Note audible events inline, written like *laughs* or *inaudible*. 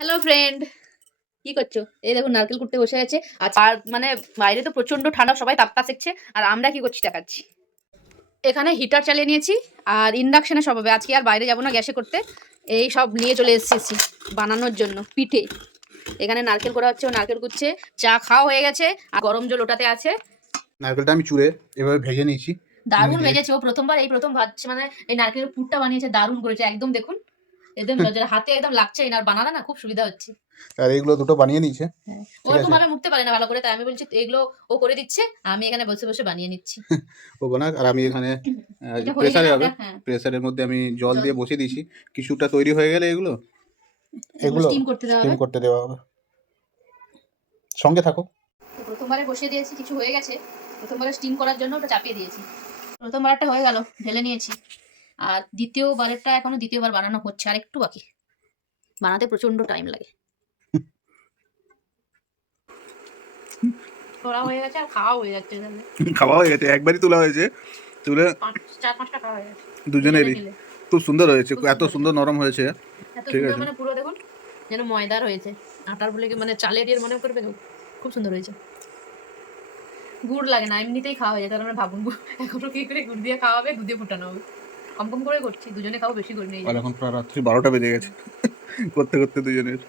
Hello friend কি করছ? এই দেখো নারকেল কুটতে বসে গেছে। আর মানে বাইরে তো প্রচণ্ড ঠান্ডা সবাই তাপতা শিখছে আর আমরা কি করছি দেখাচ্ছি। এখানে হিটার চালিয়ে নিয়েছি আর ইন্ডাকশনে সব হবে। আজকে আর বাইরে যাব না গ্যাসে করতে। এই সব নিয়ে চলে এসেছি বানানোর জন্য পিঠে। এখানে নারকেল করা হচ্ছে ও নারকেল কুচ্ছে চা খাওয়া হয়ে গেছে আর গরম জল ওটাতে আছে। নারকেলটা আমি চুড়ে এভাবে ভেজে নিয়েছি। দারুণ। ভেজেছে ও প্রথমবার এই প্রথম ভাজছে মানে এই নারকেলের পুরটা বানিয়েছে দারুণ করেছে। একদম দেখুন একদম যার হাতে একদম লাগছে না আর বানালে না খুব সুবিধা হচ্ছে। আর এগুলো দুটো বানিয়ে নিয়েছে। ও আছে। ভাবে মুখতে পারে না ভালো করে তাই আমি বলছি এগুলো ও করে দিচ্ছে আমি এখানে বসে বসে বানিয়ে নিচ্ছি। *laughs* ও বানাক আর আমি এখানে প্রেসারে হবে হ্যাঁ। প্রেসারের মধ্যে আমি জল দিয়ে বসিয়ে দিয়েছি। কিছুটা তৈরি হয়ে গেলে এগুলো? এগুলো স্টিম করতে দেওয়া স্টিম করতে দেওয়া হবে। সঙ্গে থাকো। প্রথমবারে বসিয়ে দিয়েছি কিছু হয়ে গেছে। প্রথমবারে স্টিম করার জন্য ওটা চাপিয়ে দিয়েছি। প্রথমবারটা হয়ে গেল ঢেলে নিয়েছি। আর দ্বিতীয়বারেরটা এখনও দ্বিতীয়বার বানানো হচ্ছে আর একটু বাকি। বানাতে প্রচণ্ড টাইম লাগে। করা হয়ে গেছে আর খাওয়া হয়ে যাচ্ছে *laughs* খাওয়া হয়ে গেছে একবারই তোলা হয়েছে। তুলে চার পাঁচটা খাওয়া হয়ে গেছে। দুজনেরই। খুব সুন্দর হয়েছে এত সুন্দর। নরম হয়েছে। এত ঠিক সুন্দর আছে। মানে পুরো দেখুন যেন ময়দার হয়েছে। আটার বলে কি মানে চালের এর মনে করবে খুব সুন্দর হয়েছে। গুড় লাগে না এমনিতেই খাওয়া হয়ে যায় তাহলে আমরা ভাবুন *laughs* এখনও কি করে গুড় দিয়ে খাওয়া হবে দুধে ফুটানো হবে। কম কম করে করছি, দুজনে কাউ বেশি করি নেই এখন প্রায় রাত্রি বারোটা বেজে গেছে। করতে করতে দুজনের।